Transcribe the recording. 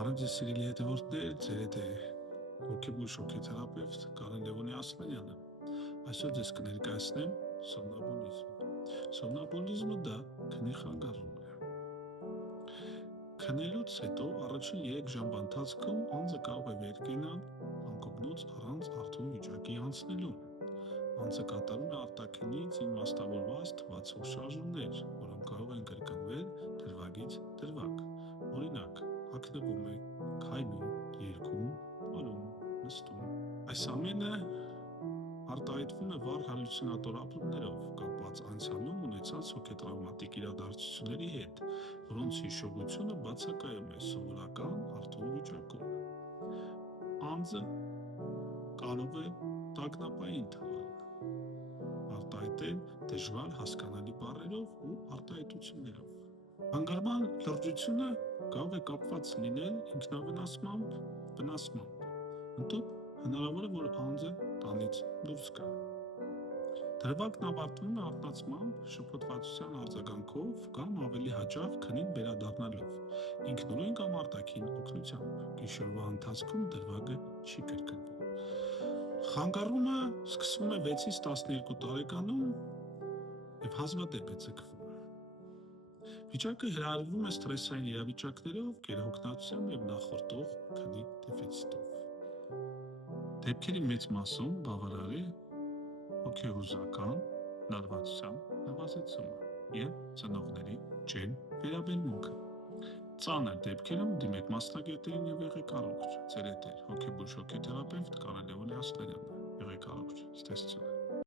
Բարև ձեզ սիրելի հետևորդներ, ձեր հետ է հոգեբույժ հոգեթերապևտ Կարեն Լևոնի Ասլանյանը։ Այսօր ձեզ կներկայացնեմ սոմնամբուլիզմը։ Սոմնամբուլիզմը դա քնի խանգարում է։ Քնելուց հետո առաջին 3 ժամվա ընթացքում անձը կարող է վեր կենալ անկողնուց առանց արթուն վիճակի անցնելու։ Անձը կատարում է արտաքինից իմաստավորված թվացող շարժումներ, որոնք կարող են կրկնվել դրվագից դրվագ։ Օրինակ, հագնվում է, քայլում, երգում, արում, նստում։ Այս ամենը արտահայտվում է վառ հալյուցինատոր ապրումներով կապված անցյալում ունեցած հոգետրավմատիկ իրադարձությունների հետ, որոնց հիշողությունը բացակայում է սովորական արթուն վիճակում։ Անձը կարող է տագնապային թվալ, արտահայտել դժվար հասկանալի բառերով ու արտահայտություններով։ Խանգարման լրջությունը կարող է կապված լինել ինքնավնասմամբ, վնասմամբ, ընդհանուր հնարավոր է, որ անձը տանից դուրս գա։ Դրվագն ավարտվում է արթնացմամբ, շփոթվածության արձագանքով կամ ավելի հաճախ քնին վերադառնալով, ինքնուրույն կամ արտաքին օգնությամբ։ Գիշերվա ընթացքում դրվագը չի կրկնվում։ Խանգարումը սկսվում է 6-ից 12 տարեկանում եւ հազվադեպ է ձգվում։ Վիճակը հրահրվում է սթրեսային իրավիճակներով, գերհոգնածությամբ եւ նախորդող քնի դեֆիցիտով։ Դեպքերի մեծ մասում բավարար է հոգեհուզական լարվածության նվազեցումը եւ ծնողների ջերմ վերաբերմունքը։ Ծանր դեպքերում դիմեք մասնագետին եւ եղեք առողջ։ Ձեր հետ է հոգեբույժ հոգեթերապևտ Կարեն Լևոնի Ասլանյանը։ Եղեք առողջ։ Ցտեսություն։